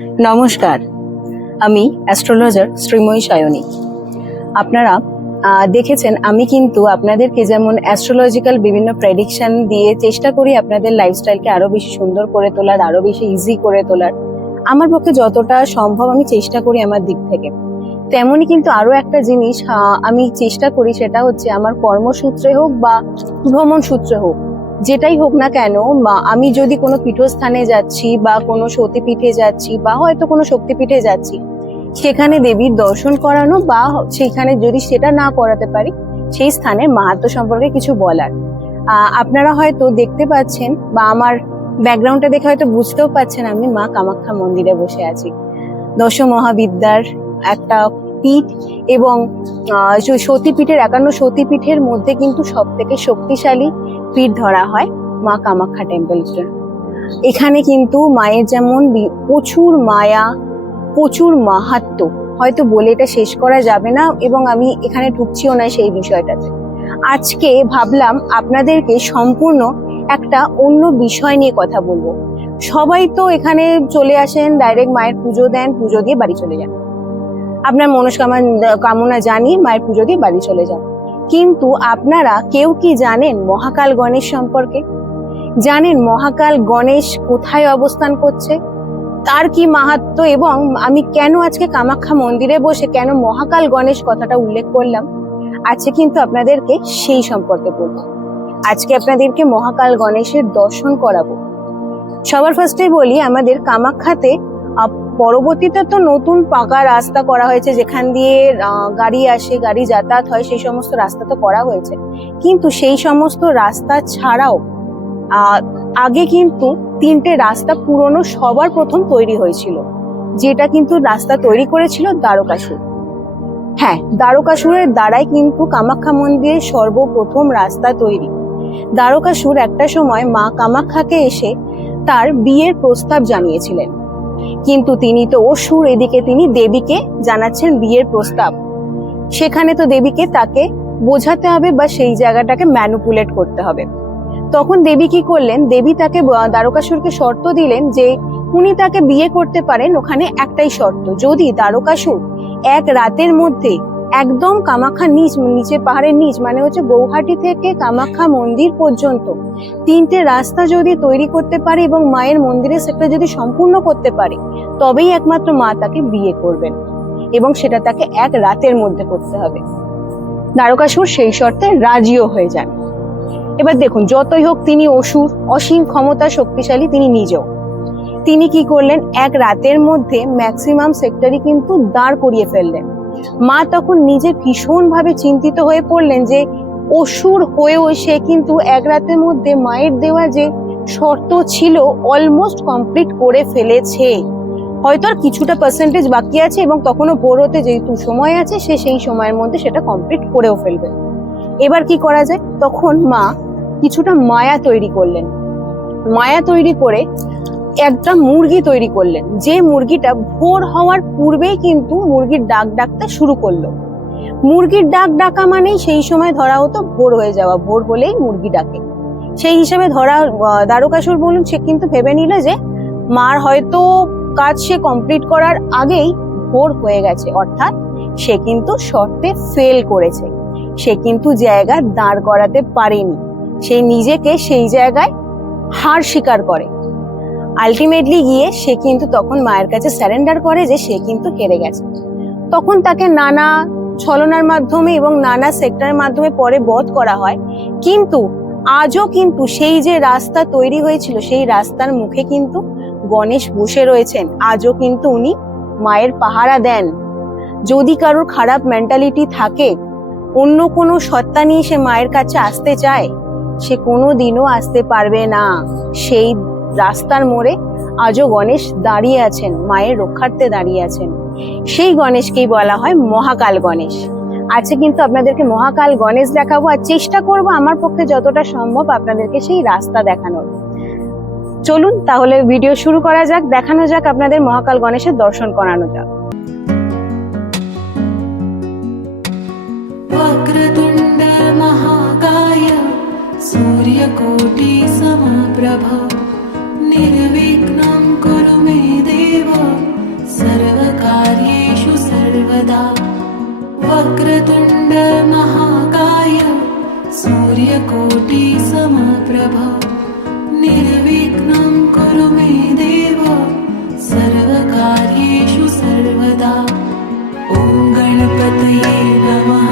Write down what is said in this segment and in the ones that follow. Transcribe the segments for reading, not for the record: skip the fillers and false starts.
নমস্কার, আমি অ্যাস্ট্রোলজার শ্রীময়ী সায়নী। আপনারা দেখেছেন আমি কিন্তু আপনাদেরকে যেমন অ্যাস্ট্রোলজিক্যাল বিভিন্ন প্রেডিকশন দিয়ে চেষ্টা করি আপনাদের লাইফস্টাইলকে আরো বেশি সুন্দর করে তোলার, আরো বেশি ইজি করে তোলার। আমার পক্ষে যতটা সম্ভব আমি চেষ্টা করি আমার দিক থেকে। তেমনই কিন্তু আরো একটা জিনিস আমি চেষ্টা করি, সেটা হচ্ছে আমার কর্মসূত্রে হোক বা ভ্রমণ সূত্রে হোক, যেটাই হোক না কেন, আমি যদি কোনো পীঠস্থানে যাচ্ছি বা কোনো সতীপীঠে যাচ্ছি বা হয়তো কোনো শক্তিপীঠে যাচ্ছি, সেখানে দেবীর দর্শন করানো বা সেখানে যদি সেটা না করাতে পারি, সেই স্থানের মাহাত্ম্য সম্পর্কে কিছু বলার। আপনারা হয়তো দেখতে পাচ্ছেন বা আমার ব্যাকগ্রাউন্ডটা দেখে হয়তো বুঝতেও পাচ্ছেন আমি মা কামাখ্যা মন্দিরে বসে আছি। দশ মহাবিদ্যার একটা পীঠ এবং সতীপীঠের 51 সতীপীঠের মধ্যে কিন্তু সব থেকে শক্তিশালী পীঠ ধরা হয় মা কামাখ্যা টেম্পলকে। এখানে কিন্তু মায়ের যেমন প্রচুর মায়া, প্রচুর মাহাত্ম্য, হয়তো বলে এটা শেষ করা যাবে না এবং আমি এখানে ঢুকছিও না সেই বিষয়টাতে। আজকে ভাবলাম আপনাদেরকে সম্পূর্ণ একটা অন্য বিষয় নিয়ে কথা বলবো। সবাই তো এখানে চলে আসেন, ডাইরেক্ট মায়ের পুজো দেন, পুজো দিয়ে বাড়ি চলে যান, আপনার কামনা জানিয়ে মায়ের পুজো দিয়ে বাড়ি চলে যান। কিন্তু আপনারা কেউ কি জানেন মহাকাল গণেশ সম্পর্কে? জানেন মহাকাল গণেশ কোথায় অবস্থান করছে, তার কি মাহাত্ম্য, এবং আমি কেন আজকে কামাখ্যা মন্দিরে বসে কেন মহাকাল গণেশ কথাটা উল্লেখ করলাম? আজকে কিন্তু আপনাদেরকে সেই সম্পর্কে বলবো। আজকে আপনাদেরকে মহাকাল গণেশের দর্শন করাবো। সবার ফার্স্টে বলি, আমাদের কামাখ্যাতে পরবর্তীতে তো নতুন পাকা রাস্তা করা হয়েছে, যেখান দিয়ে গাড়ি আসে, গাড়ি যাতায়াত হয়, সেই সমস্ত রাস্তা তো করা হয়েছে। কিন্তু সেই সমস্ত রাস্তা ছাড়াও আগে কিন্তু 3টে রাস্তা পুরনো সবার প্রথম তৈরি হয়েছিল, যেটা কিন্তু রাস্তা তৈরি করেছিল দ্বারকাসুর। হ্যাঁ, দ্বারকাসুরের দ্বারাই কিন্তু কামাখ্যা মন্দিরের সর্বপ্রথম রাস্তা তৈরি। দ্বারকাসুর একটা সময় মা কামাখ্যাকে এসে তার বিয়ের প্রস্তাব জানিয়েছিলেন, কিন্তু তিনি তো অসুর, এদিকে তিনি দেবীকে জানাচ্ছেন বিয়ের প্রস্তাব। সেখানে তো দেবীকে তাকে বোঝাতে হবে বা সেই জায়গাটাকে ম্যানিপুলেট করতে হবে। তখন দেবী কি করলেন, দেবী তাকে দ্বারকাসুরকে শর্ত দিলেন যে উনি তাকে বিয়ে করতে পারেন, ওখানে একটাই শর্ত, যদি দ্বারকাসুর এক রাতের মধ্যে একদম কামাখ্যা নিচে পাহাড়ের নিচ মানে হচ্ছে গৌহাটি থেকে কামাখ্যা মন্দির পর্যন্ত 3টে রাস্তা যদি তৈরি করতে পারে এবং মায়ের মন্দিরের সেটা যদি সম্পূর্ণ করতে পারে, তবেই একমাত্র মা তাকে বিয়ে করবেন এবং সেটা তাকে এক রাতের মধ্যে করতে হবে। দ্বারকাসুর সেই শর্তে রাজিও হয়ে যান। এবার দেখুন, যতই হোক তিনি অসুর, অসীম ক্ষমতা শক্তিশালী তিনি নিজেও। তিনি কি করলেন, এক রাতের মধ্যে ম্যাক্সিমাম সেক্টরই কিন্তু দাঁড় করিয়ে ফেললেন। মা তখন নিজে ভীষণ ভাবে চিন্তিত হয়ে পড়লেন যে অসুর হয়েও সে কিন্তু এক রাতের মধ্যে মায়ের দেওয়া যে শর্ত ছিল অলমোস্ট কমপ্লিট করে ফেলেছে। হয়তো আর কিছুটা পার্সেন্টেজ বাকি আছে এবং তখনও ভোর হতে যেহেতু সময় আছে, সে সেই সময়ের মধ্যে সেটা কমপ্লিট করেও ফেলবে। এবার কি করা যায়, তখন মা কিছুটা মায়া তৈরি করলেন। মায়া তৈরি করে একটা মুরগি তৈরি করলেন, যে মুরগিটা ভোর হওয়ার পূর্বেই কিন্তু মুরগির ডাক ডাকতে শুরু করলো। মুরগির ডাক ডাকা মানেই সেই সময় ধরা হতো ভোর হয়ে যাওয়া, ভোর হলেই মুরগি ডাকে। সেই হিসাবে ধরা দ্বারকাসুর বলুন, সে কিন্তু ভেবে নিল যে মার হয়তো কাজ সে কমপ্লিট করার আগেই ভোর হয়ে গেছে, অর্থাৎ সে কিন্তু শর্তে ফেল করেছে, সে কিন্তু জায়গা দাঁড় করাতে পারেনি, সে নিজেকে সেই জায়গায় হার স্বীকার করে। আলটিমেটলি গিয়ে সে কিন্তু তখন মায়ের কাছে স্যারেন্ডার করে যে সে কিন্তু হেরে গেছে। তখন তাকে নানা ছলনার মাধ্যমে এবং নানা সেক্টরের মাধ্যমে পরে বধ করা হয়। কিন্তু আজও কিন্তু সেই যে রাস্তা তৈরি হয়েছিল, সেই রাস্তার মুখে কিন্তু গণেশ বসে রয়েছেন। আজও কিন্তু উনি মায়ের পাহারা দেন। যদি কারোর খারাপ মেন্টালিটি থাকে, অন্য কোনো সত্তা নিয়ে সে মায়ের কাছে আসতে চায়, সে কোনোদিনও আসতে পারবে না। সেই রাস্তার মোড়ে আজও গণেশ দাঁড়িয়ে আছেন, মায়ের রক্ষার্থে দাঁড়িয়ে আছেন। সেই গণেশকেই বলা হয় মহাকাল গণেশ। আজকে কিন্তু আপনাদেরকে মহাকাল গণেশ দেখাবো, আর চেষ্টা করব আমার পক্ষে যতটা সম্ভব আপনাদেরকে সেই রাস্তা দেখানোর। চলুন তাহলে ভিডিও শুরু করা যাক, দেখানো যাক আপনাদের মহাকাল গণেশের দর্শন করানো যাক। वक्रतुण्ड महाकाय सूर्यकोटि समप्रभ निर्विघ्नं कुरु मे देव सूर्यकोटि समप्रभ निर्विघ्नं कुरु मे देव सर्वकार्येषु सर्वदा। ॐ गणपतये नमः।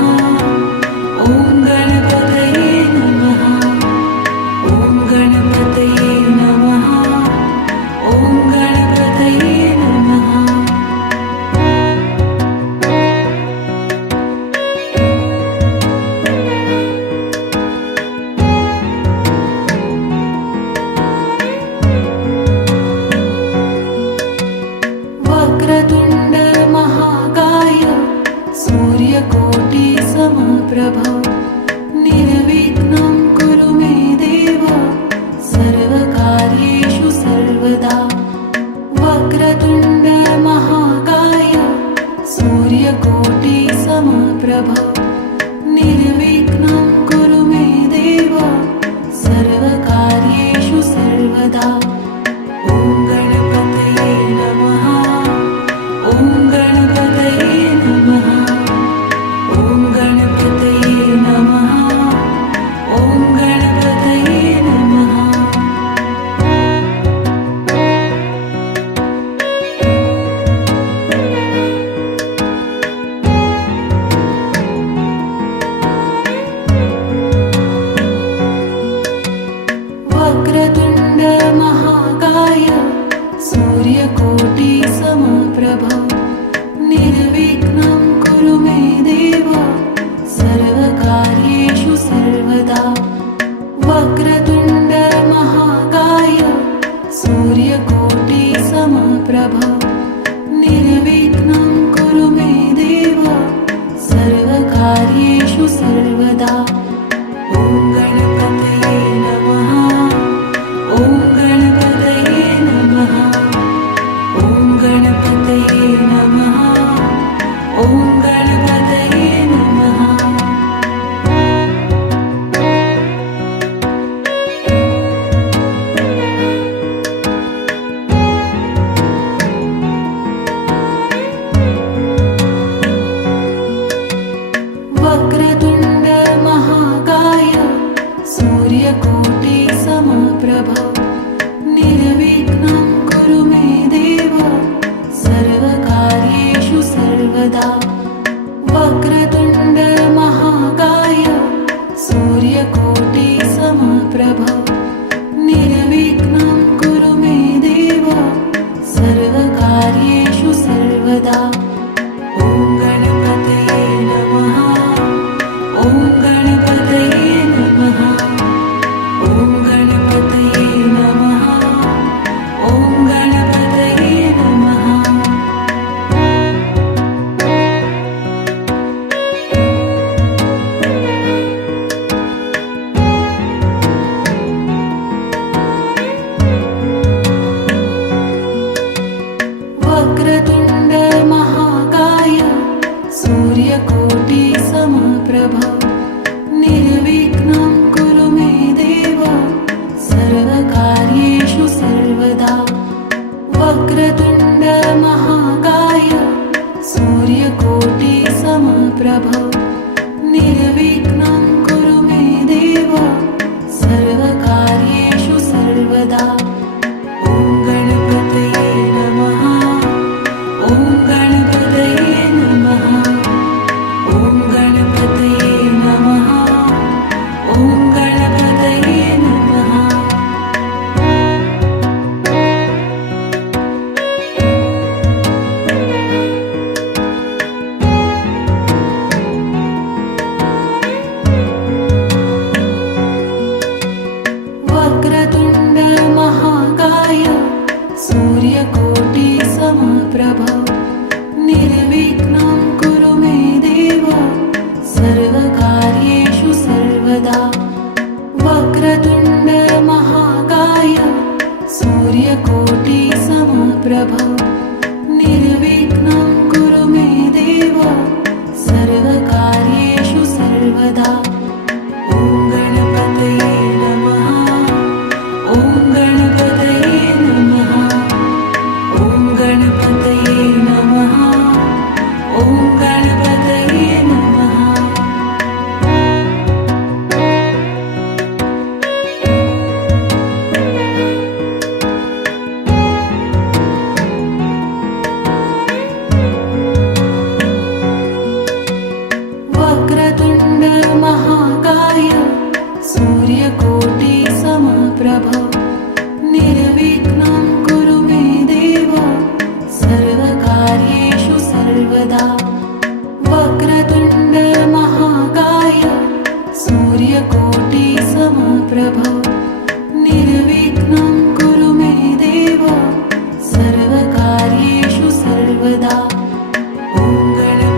ॐ गणपतये नमः। ॐ गणपतये नमः। ॐ गणपतये नमः। वक्रतुण्ड महाकाय सूर्यकोटि समप्रभ निर्विघ्नं कुरु मे देव सर्वकार्येषु सर्वदा। वक्रतुण्ड महाकाय सूर्यकोटि समप्रभ निर्विघ्नं कुरु मे देव सर्वकार्येषु सर्वदा। ॐ गणपतये नमः। ॐ गणपतये नमः। ॐ गणपतये नमः। ॐ गणपतये नमः। वक्रतुण्ड महाकाय सूर्यकोटि समप्रभ निर्विघ्नं कुरु मे देव सर्वकार्येषु सर्वदा। वक्रतुण्ड महाकाय सूर्यकोटि समप्रभ निर्विघ्नं कुरु मे देव सर्वकार्येषु सर्वदा। ॐ गणपतये नमः। ॐ गणपतये नमः। ॐ गणपतये नमः। ॐ गणपतये नमः। वक्रतुण्ड महाकाय सूर्यकोटि समप्रभ निर्विघ्नं कुरु मे देव सर्वकार्येषु सर्वदा। वक्रतुण्ड महाकाय सूर्यकोटि समप्रभ निर्विघ्नं कुरु मे देव सर्वकार्येषु सर्वदा। ॐ गणपतये नमः। ॐ गणपतये नमः। ॐ गणपतये नमः। ॐ गणपतये नमः। वक्रतुण्ड महाकाय सूर्यकोटि समप्रभ निर्विघ्नं कुरु मे देव सर्वकार्येषु सर्वदा। वक्रतुण्ड महाकाय सूर्यकोटि समप्रभ निर्विघ्नं कुरु मे देव सर्वकार्येषु सर्वदा। ॐ गणपतये नमः। ॐ गणपतये नमः। ॐ गणपतये नमः। ॐ गणपतये नमः। वक्रतुण्ड महाकाय सूर्यकोटि समप्रभ निर्विघ्नं कुरु मे देव सर्वकार्येषु सर्वदा। वक्रतुण्ड महाकाय सूर्यकोटि समप्रभ निर्विघ्नं कुरु मे देव सर्वकार्येषु सर्वदा। ॐ गणपतये नमः। ॐ गणपतये नमः। ॐ गणपतये नमः। ॐ गणपतये नमः। सूर्यकोटि समप्रभ